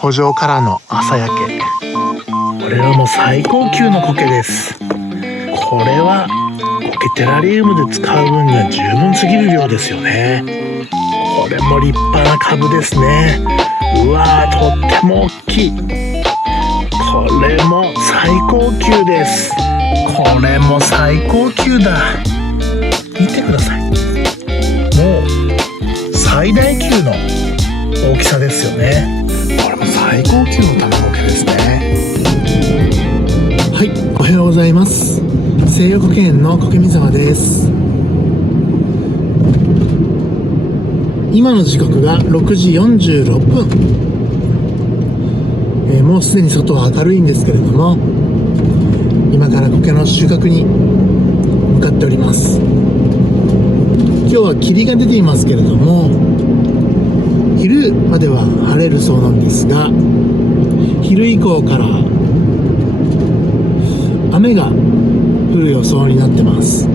圃場からの朝焼け。これはもう最高級の苔です。これは苔テラリウムで使う分には十分すぎる量ですよね。これも立派な株ですね。うわー、とっても大きい。これも最高級です。これも最高級だ。見てください。もう最大級の大きさですよね。これも最高級の卵苔ですね。はい、おはようございます。西予苔園の苔見沢です。今の時刻が6時46分。もうすでに外は明るいんですけれども、今から苔の収穫に向かっております。今日は霧が出ていますけれども、昼までは晴れるそうなんですが、昼以降から雨が降る予想になってます。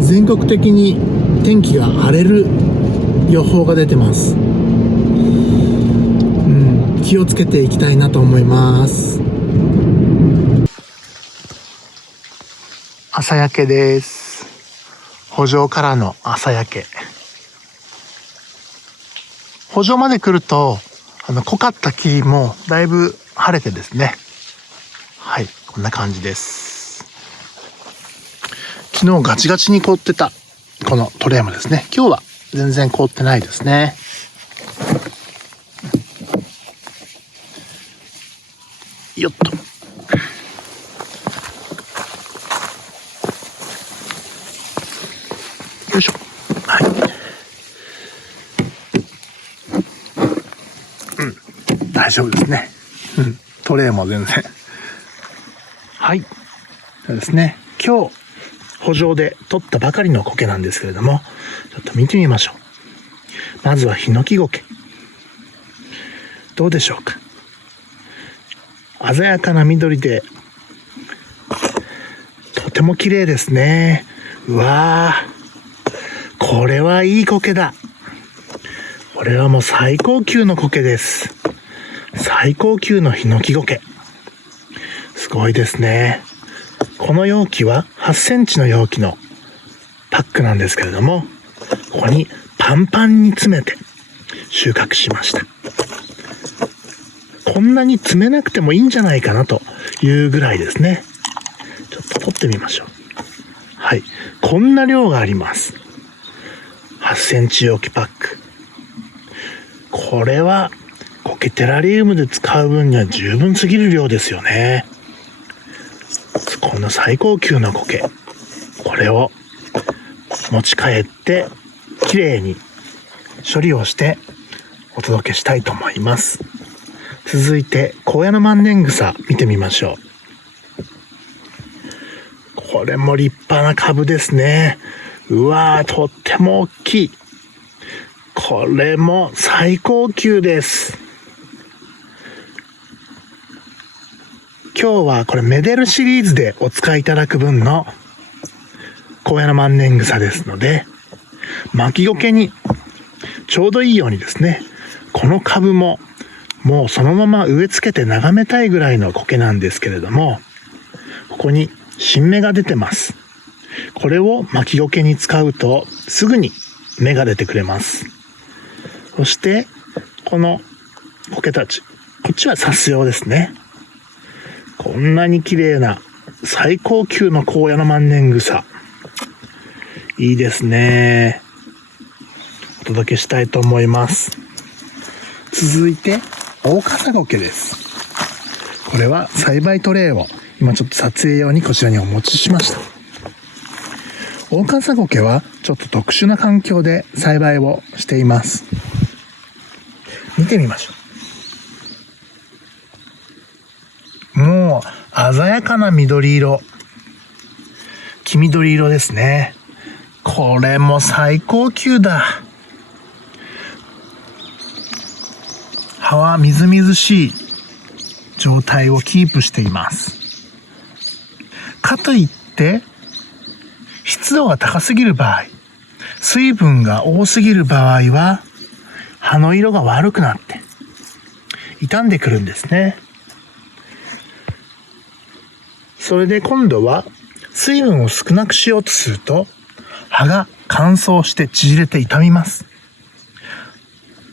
全国的に天気が荒れる予報が出てます。気をつけていきたいなと思います。朝焼けです。圃場からの朝焼け。圃場まで来ると濃かった霧もだいぶ晴れてですね、はい、こんな感じです。昨日ガチガチに凍ってたこのトレーもですね、今日は全然凍ってないですね。よっと。よいしょ。はい。大丈夫ですね。トレーも全然。はい。そうですね。今日、圃場で取ったばかりの苔なんですけれども、ちょっと見てみましょう。まずはヒノキ苔。どうでしょうか。鮮やかな緑で、とても綺麗ですね。うわー、これはいい苔だ。これはもう最高級の苔です。最高級のヒノキ苔。すごいですね。この容器は8センチの容器のパックなんですけれども、ここにパンパンに詰めて収穫しました。こんなに詰めなくてもいいんじゃないかなというぐらいですね。ちょっと取ってみましょう。はい。こんな量があります。8センチ容器パック。これは苔テラリウムで使う分には十分すぎる量ですよね。この最高級の苔。これを持ち帰ってきれいに処理をしてお届けしたいと思います。続いて高野の万年草見てみましょう。これも立派な株ですね。うわー、とっても大きい。これも最高級です。今日はこれメデルシリーズでお使いいただく分の高野の万年草ですので、巻き苔にちょうどいいようにですね、この株ももうそのまま植え付けて眺めたいぐらいの苔なんですけれども、ここに新芽が出てます。これを巻き苔に使うとすぐに芽が出てくれます。そしてこの苔たち、こっちは挿す用ですね。こんなに綺麗な最高級の高野の万年草、いいですね。お届けしたいと思います。続いて大笠苔です。これは栽培トレイを今ちょっと撮影用にこちらにお持ちしました。大笠苔はちょっと特殊な環境で栽培をしています。見てみましょう。もう鮮やかな緑色、黄緑色ですね。これも最高級だ。葉はみずみずしい状態をキープしています。かといって湿度が高すぎる場合、水分が多すぎる場合は葉の色が悪くなって傷んでくるんですね。それで今度は水分を少なくしようとすると葉が乾燥して縮れて傷みます。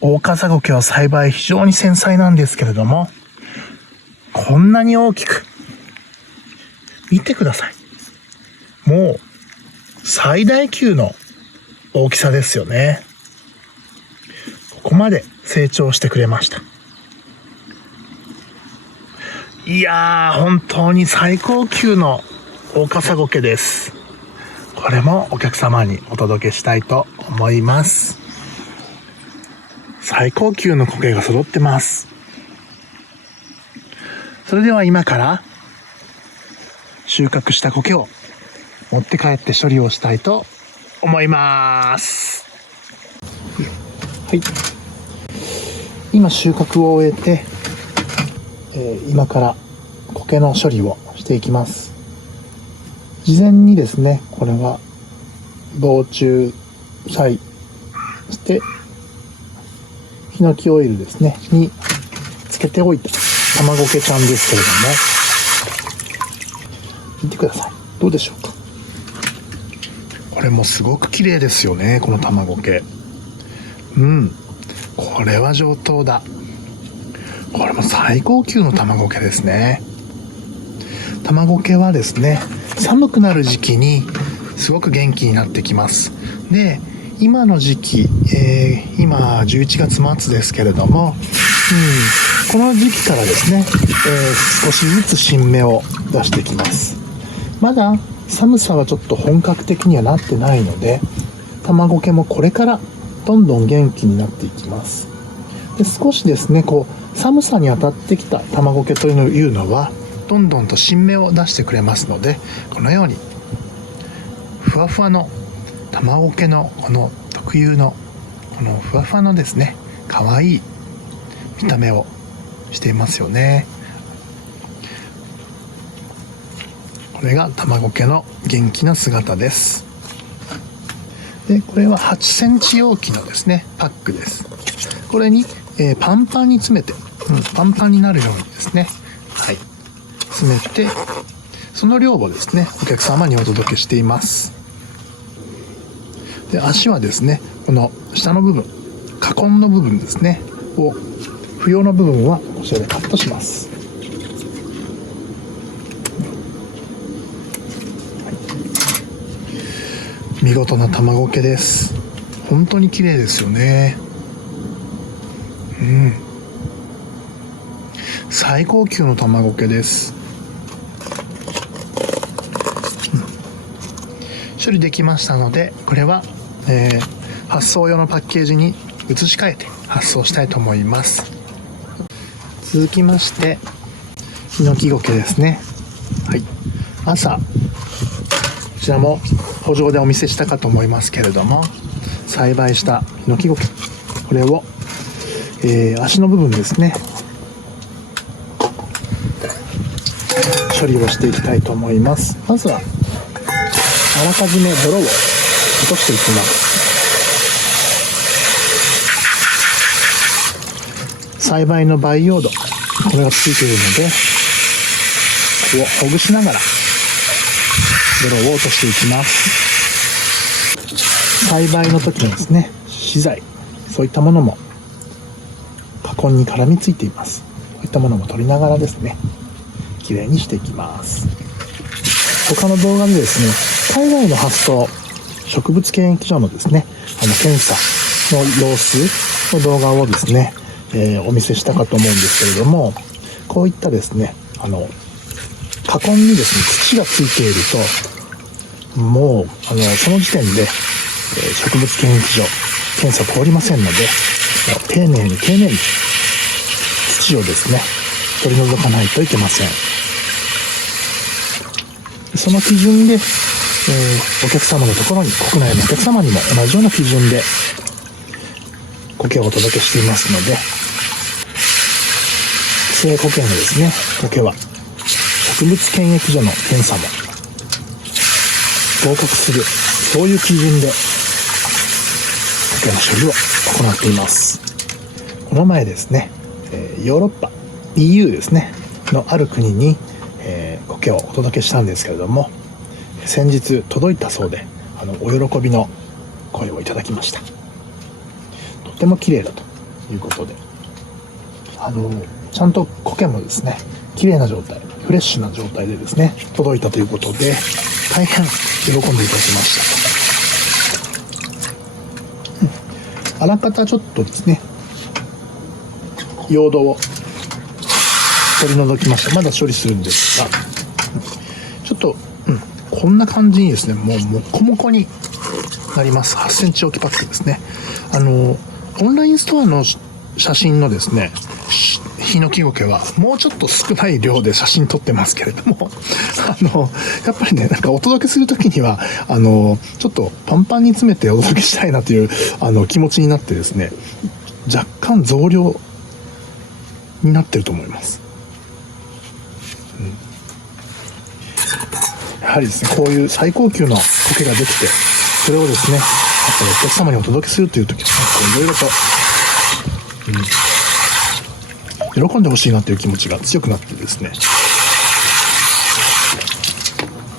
オオカサゴケは栽培非常に繊細なんですけれども、こんなに大きく、見てください。もう最大級の大きさですよね。ここまで成長してくれました。いやー、本当に最高級のオオカサゴケです。これもお客様にお届けしたいと思います。最高級の苔が揃ってます。それでは今から収穫した苔を持って帰って処理をしたいと思います。はい。今収穫を終えて、今から苔の処理をしていきます。事前にですね、これは防虫剤してヒノキオイルですねにつけておいた卵苔ちゃんですけれども、見てください。どうでしょうか。これもすごく綺麗ですよね、この卵苔。これは上等だ。これも最高級の卵苔ですね。卵苔はですね、寒くなる時期にすごく元気になってきます。で、今の時期、今11月末ですけれども、この時期からですね、少しずつ新芽を出してきます。まだ寒さはちょっと本格的にはなってないので、卵苔もこれからどんどん元気になっていきます。で、少しですね、寒さに当たってきた卵苔というのはどんどんと新芽を出してくれますので、このようにふわふわの卵苔のこの特有のこのふわふわのですね、可愛い見た目をしていますよね。これが卵苔の元気な姿です。で、これは8センチ容器のですね、パックです。これに、パンパンに詰めて、パンパンになるようにですね、はい、詰めて、その量をですね、お客様にお届けしています。で、足はですね、この下の部分、花根の部分ですね、不要な部分はこちらでカットします。見事な卵苔です。本当に綺麗ですよね。最高級の卵苔です。処理できましたので、これは、発送用のパッケージに移し替えて発送したいと思います。続きましてヒノキゴケですね。はい、朝こちらも補助でお見せしたかと思いますけれども、栽培したヒノキゴケ、これを、足の部分ですね、処理をしていきたいと思います。まずはあらかじめ泥を落としていきます。栽培の培養土、これがついているので、ここをほぐしながら泥を落としていきます。栽培の時のですね、資材、そういったものも花根に絡みついています。こういったものも取りながらですね、きれいにしていきます。他の動画でですね、海外の発送植物検疫所のですね、検査の様子の動画をですね、お見せしたかと思うんですけれども、こういったですね、花根にですね、土がついていると、もうその時点で、植物検疫所検査通りませんので、丁寧に土をですね、取り除かないといけません。その基準で、お客様のところに、国内のお客様にも同じような基準で苔をお届けしていますので、規制苔のですね、苔は植物検疫所の検査も合格する、そういう基準で苔の処理を行っています。この前ですね、ヨーロッパ EU ですねのある国に、苔をお届けしたんですけれども、先日届いたそうで、お喜びの声をいただきました。とても綺麗だということで、ちゃんと苔もですね綺麗な状態、フレッシュな状態でですね届いたということで、大変喜んでいただきました。あらかたちょっとですね用土を取り除きました。まだ処理するんですが、ちょっと、こんな感じにですね、もうモコモコになります。8センチ置きパックですね。オンラインストアの写真のですね、ヒノキゴケはもうちょっと少ない量で写真撮ってますけれども、やっぱりね、なんかお届けするときには、ちょっとパンパンに詰めてお届けしたいなという、気持ちになってですね、若干増量になってると思います。やはりですね、こういう最高級の苔ができて、それをですね、やっぱりお客様にお届けするという時は、いろいろと、喜んでほしいなという気持ちが強くなってですね、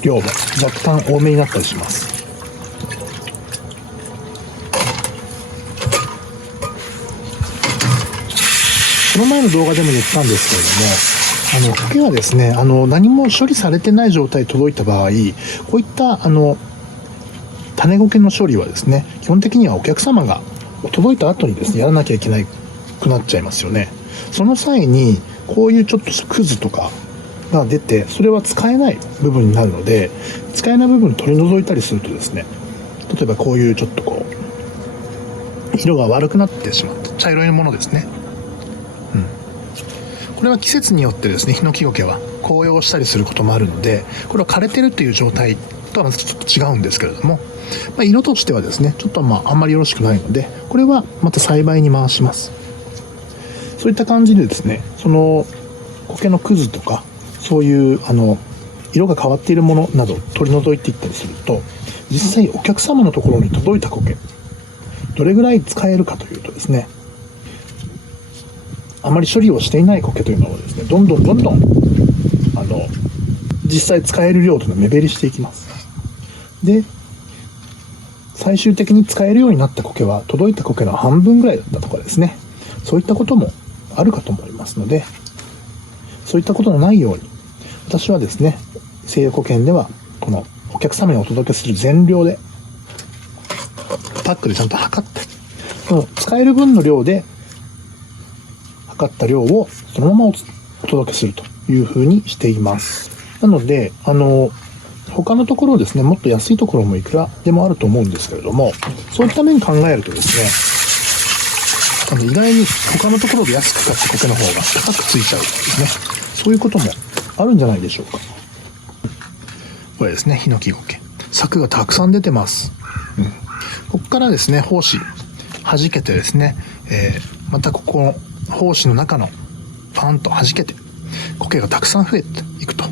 量も若干多めになったりします。この前の動画でも言ったんですけれども、苔はですね、何も処理されてない状態で届いた場合、こういった種苔の処理はですね、基本的にはお客様が届いた後にですねやらなきゃいけなくなっちゃいますよね。その際にこういうちょっとクズとかが出て、それは使えない部分になるので、使えない部分を取り除いたりするとですね、例えばこういうちょっとこう色が悪くなってしまった茶色いものですね、これは季節によってですね、ヒノキゴケは紅葉したりすることもあるので、これは枯れてるっていう状態とはまたちょっと違うんですけれども、色としてはですねちょっとあんまりよろしくないので、これはまた栽培に回します。そういった感じでですね、その苔のクズとか、そういう色が変わっているものなどを取り除いていったりすると、実際お客様のところに届いた苔、どれぐらい使えるかというとですね、あまり処理をしていない苔というのはですね、どんどん実際使える量というのは目減りしていきます。で、最終的に使えるようになった苔は届いた苔の半分ぐらいだったとかですね、そういったこともあるかと思いますので、そういったことのないように、私はですね、西洋古県ではこのお客様にお届けする全量でパックでちゃんと測って、その使える分の量で測った量をそのままお届けするというふうにしています。なので他のところですね、もっと安いところもいくらでもあると思うんですけれども、そういった面考えるとですね、意外に他のところで安く買った苔の方が高くついちゃうというね、そういうこともあるんじゃないでしょうか。これですね、ヒノキゴケ、柵がたくさん出てます。ここからですね、胞子弾けてですね、またここの胞子の中のパンと弾けて苔がたくさん増えていくと、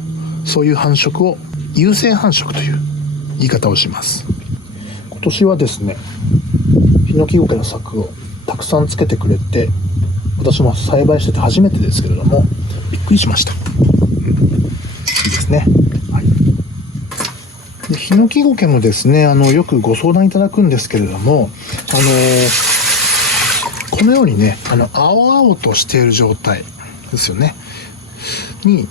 そういう繁殖を有性繁殖という言い方をします。今年はですね、ヒノキゴケの柵をたくさんつけてくれて、私も栽培してて初めてですけれども、びっくりしました。いいですね。はい。で、ヒノキゴケもですね、よくご相談いただくんですけれども、このようにね、青々としている状態ですよね。に、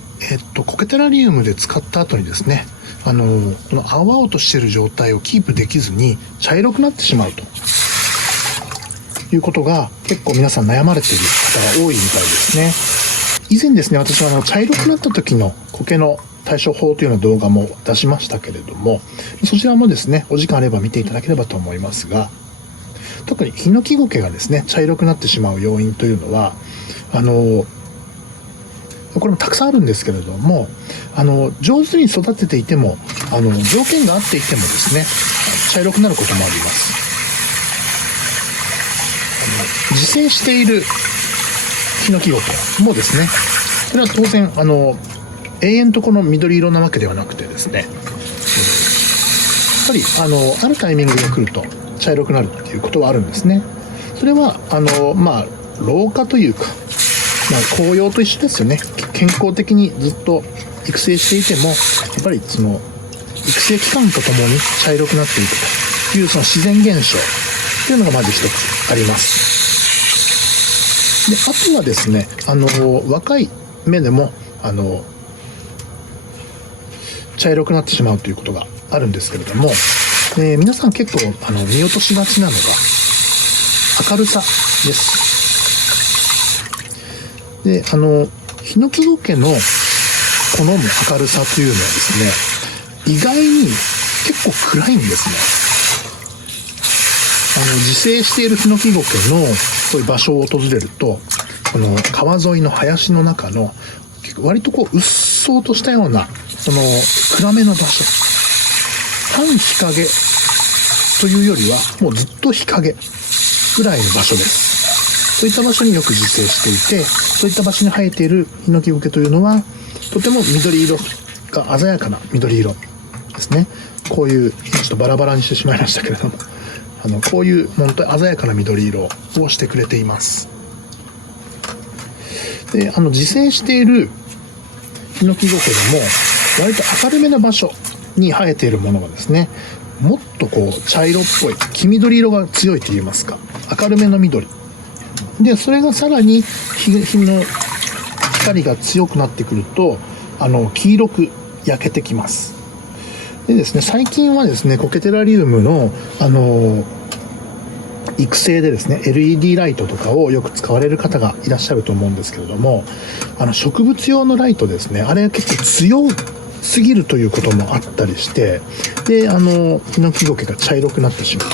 コケテラリウムで使った後にですね、この青々としている状態をキープできずに茶色くなってしまうということが結構皆さん悩まれている方が多いみたいですね。以前ですね、私は茶色くなった時の苔の対処法というような動画も出しましたけれども、そちらもですね、お時間あれば見ていただければと思いますが、特にヒノキゴケがですね、茶色くなってしまう要因というのは、これもたくさんあるんですけれども、上手に育てていても、条件が合っていてもですね、茶色くなることもあります。自生しているヒノキゴケもですね、これは当然永遠とこの緑色なわけではなくてですね、やっぱりあるタイミングが来ると茶色くなるっていうことはあるんですね。それは老化というか、紅葉と一緒ですよね。健康的にずっと育成していても、やっぱりその育成期間とともに茶色くなっていくというその自然現象というのがまず一つあります。で、あとはですね、若い芽でも茶色くなってしまうということがあるんですけれども、皆さん結構見落としがちなのが明るさです。で、ヒノキゴケの好む明るさというのはですね、意外に結構暗いんですね。自生しているヒノキゴケのそういう場所を訪れると、この川沿いの林の中の割とうっそうとしたようなその暗めの場所、半日陰というよりはもうずっと日陰ぐらいの場所です。そういった場所によく自生していて、そういった場所に生えているヒノキゴケというのはとても緑色が鮮やかな緑色ですね。こういうちょっとバラバラにしてしまいましたけれども、こういう本当に鮮やかな緑色をしてくれています。で、自生しているヒノキゴケでも割と明るめの場所に生えているものがですね、もっと茶色っぽい黄緑色が強いといいますか、明るめの緑で、それがさらに日の光が強くなってくると黄色く焼けてきます。でですね、最近はですね、コケテラリウムの育成でですね、 LED ライトとかをよく使われる方がいらっしゃると思うんですけれども、植物用のライトですね、あれ結構強すぎるということもあったりして、でヒノキゴケが茶色くなってしま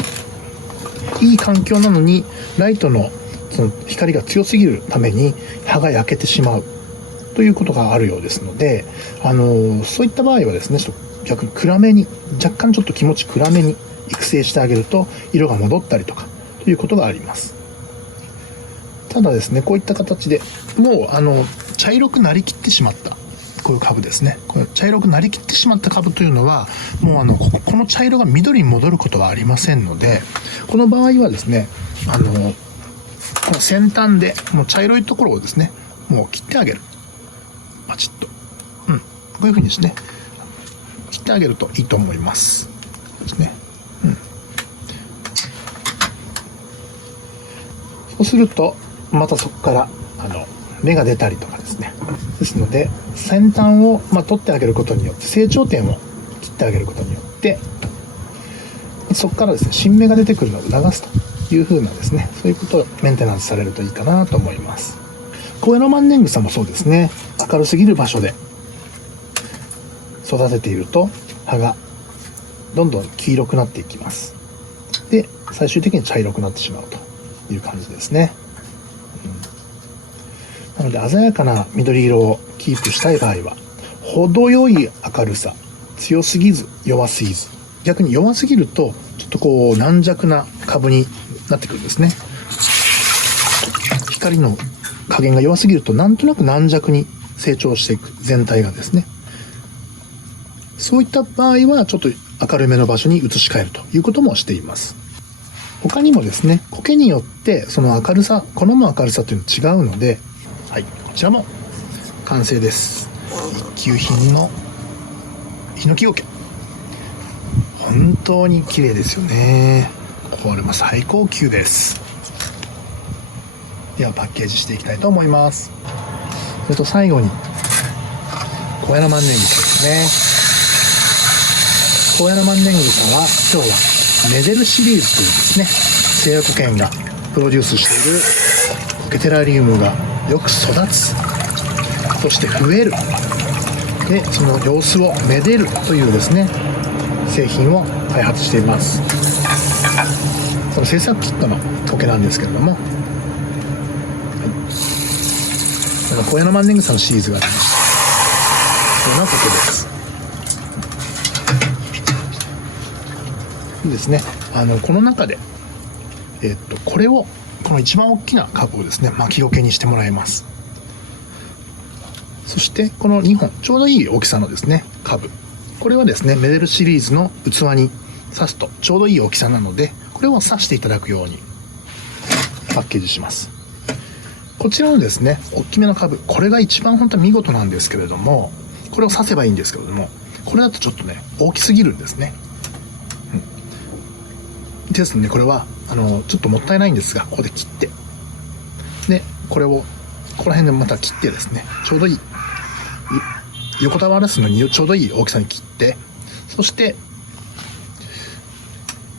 う。いい環境なのにライトのその光が強すぎるために葉が焼けてしまうということがあるようですので、そういった場合はですね、ちょっと逆に暗めに、若干ちょっと気持ち暗めに育成してあげると色が戻ったりとかということがあります。ただですね、こういった形でもう茶色くなりきってしまったこういう株ですね、この茶色くなりきってしまった株というのはもうこの茶色が緑に戻ることはありませんので、この場合はですね、この先端でこの茶色いところをですね、もう切ってあげる。パチッと、こういうふうにですね、切ってあげるといいと思いますですね。そうするとまたそこから芽が出たりとかですね。ですので先端を取ってあげることによって、成長点を切ってあげることによってそこからですね、新芽が出てくるのを促すという風なですね、そういうことをメンテナンスされるといいかなと思います。コエノマンネングサもそうですね、明るすぎる場所で育てていると葉がどんどん黄色くなっていきます。で、最終的に茶色くなってしまうという感じですね。なので鮮やかな緑色をキープしたい場合は、程よい明るさ、強すぎず弱すぎず、逆に弱すぎるとちょっと軟弱な株になってくるんですね。光の加減が弱すぎるとなんとなく軟弱に成長していく、全体がですね。そういった場合はちょっと明るめの場所に移し替えるということもしています。他にもですね、苔によってその明るさ、好む明るさというのは違うので、はい、こちらも完成です。一級品のヒノキゴケ、本当に綺麗ですよね。これも最高級です。ではパッケージしていきたいと思います。それと最後にコエノマンネングサですね。コエノマンネングサは今日はメデルシリーズというですね、製薬研がプロデュースしているコケテラリウムがよく育つ、そして増える、でその様子をめでるというですね、製品を開発しています。その制作キットのコケなんですけれども、コエノマンネングサのシリーズがありまして、このようなコケです。ですね、この中で、これをこの一番大きな株をですね、巻きゴケにしてもらいます。そしてこの2本ちょうどいい大きさのですね株、これはですねメデルシリーズの器に刺すとちょうどいい大きさなので、これを刺していただくようにパッケージします。こちらのですね、大きめの株、これが一番本当は見事なんですけれども、これを刺せばいいんですけれども、これだとちょっとね、大きすぎるんですね。ですので、これは、ちょっともったいないんですが、ここで切って、で、これを、ここら辺でまた切ってですね、ちょうどいい、横たわらすのにちょうどいい大きさに切って、そして、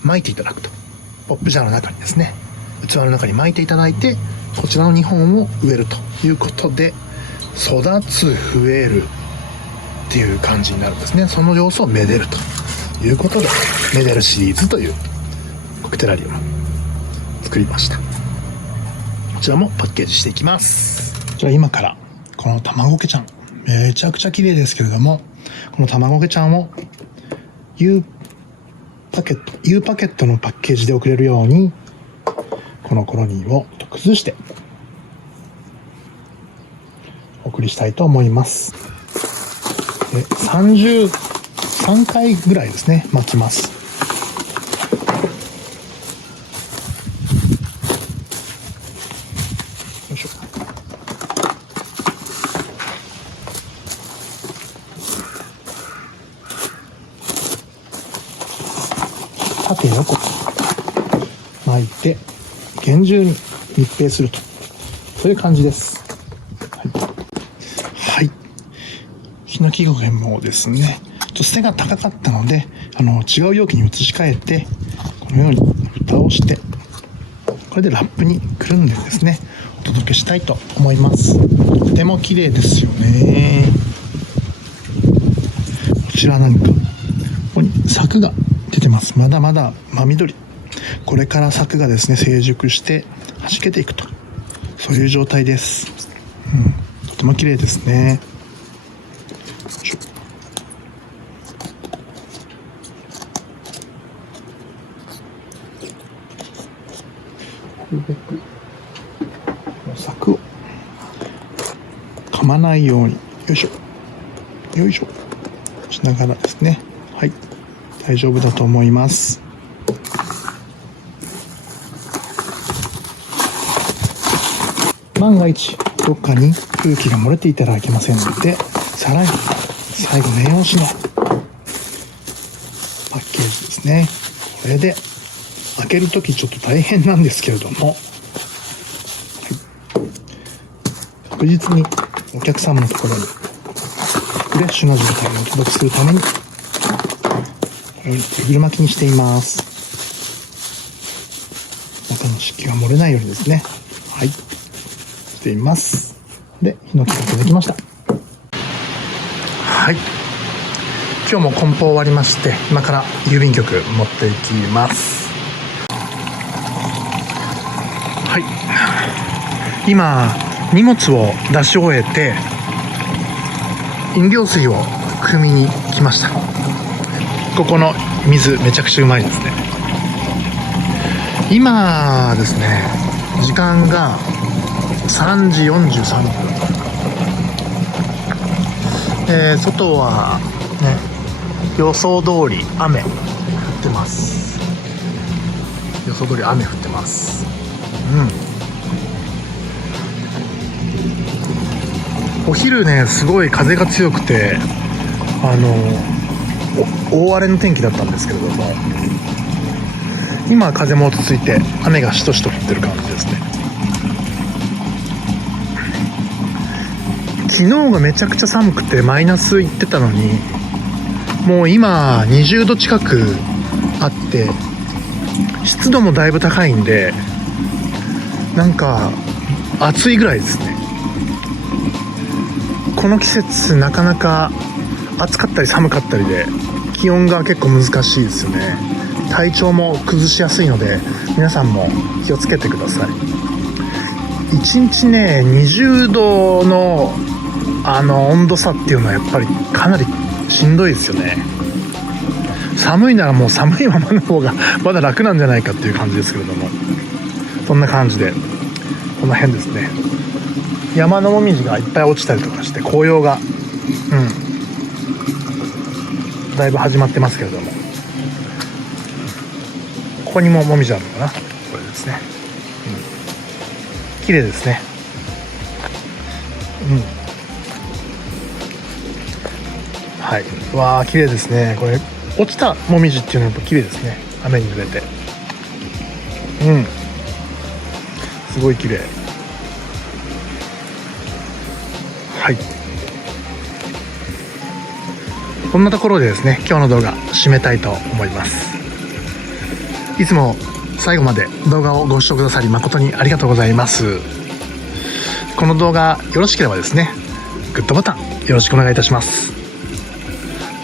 巻いていただくと。ポップジャーの中にですね、器の中に巻いていただいて、こちらの2本を植えるということで、育つ、増えるっていう感じになるんですね。その様子をめでるということで、めでるシリーズというコクテラリウムを作りました。こちらもパッケージしていきます。こちら今からこの卵気ちゃん、めちゃくちゃ綺麗ですけれども、この卵気ちゃんを U パケットのパッケージで送れるように、このコロニーを崩してお送りしたいと思います。で、33回ぐらいですね、巻きます。よいしょ。縦横巻いて厳重に密閉すると、そういう感じです。はい。ヒノキゴケもですね、ちょっと背が高かったので、違う容器に移し替えて、このように蓋をして、これでラップにくるんでですね、お届けしたいと思います。とても綺麗ですよね。こちらなんか、ここに柵が出てます。まだまだ真緑。これから柵がですね、成熟して弾けていくと、そういう状態です。とても綺麗ですね。柵を噛まないように、よいしょよいしょしながらですね、はい、大丈夫だと思います。万が一どっかに空気が漏れていたらいけませんので、さらに最後念押しのパッケージですね。これで開けるときちょっと大変なんですけれども、はい、確実にお客様のところにフレッシュな状態をお届けするために、このようにテーブル巻きにしています。中の湿気が漏れないようにですね、はい、しています。で、ヒノキが届きました。はい、今日も梱包終わりまして、今から郵便局持っていきます。はい、今荷物を出し終えて飲料水を汲みに来ました。ここの水めちゃくちゃうまいですね。今ですね、時間が3時43分、外はね、予想通り雨降ってます。予想通り雨降ってます。お昼ね、すごい風が強くて、大荒れの天気だったんですけれども、今は風も落ち着いて雨がしとしと降ってる感じですね。昨日がめちゃくちゃ寒くてマイナスいってたのに、もう今20度近くあって、湿度もだいぶ高いんで、なんか暑いぐらいですね。この季節なかなか暑かったり寒かったりで、気温が結構難しいですよね。体調も崩しやすいので、皆さんも気をつけてください。1日ね、20度の温度差っていうのはやっぱりかなりしんどいですよね。寒いならもう寒いままの方がまだ楽なんじゃないかっていう感じですけれども、そんな感じで、この辺ですね、山のもみじがいっぱい落ちたりとかして、紅葉がだいぶ始まってますけれども、ここにももみじあるのかな、これですね。綺麗ですね。はい。わあ、綺麗ですね。これ落ちたもみじっていうのはやっぱ綺麗ですね。雨に濡れて。すごい綺麗。はい。こんなところでですね、今日の動画締めたいと思います。いつも最後まで動画をご視聴くださり誠にありがとうございます。この動画よろしければですね、グッドボタンよろしくお願いいたします。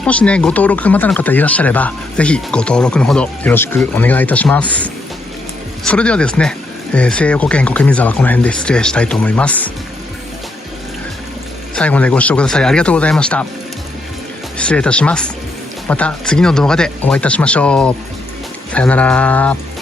もしね、ご登録まだの方いらっしゃれば、ぜひご登録のほどよろしくお願いいたします。それではですね、西横県苔水沢はこの辺で失礼したいと思います。最後までご視聴くださりありがとうございました。失礼いたします。また次の動画でお会いいたしましょう。さよなら。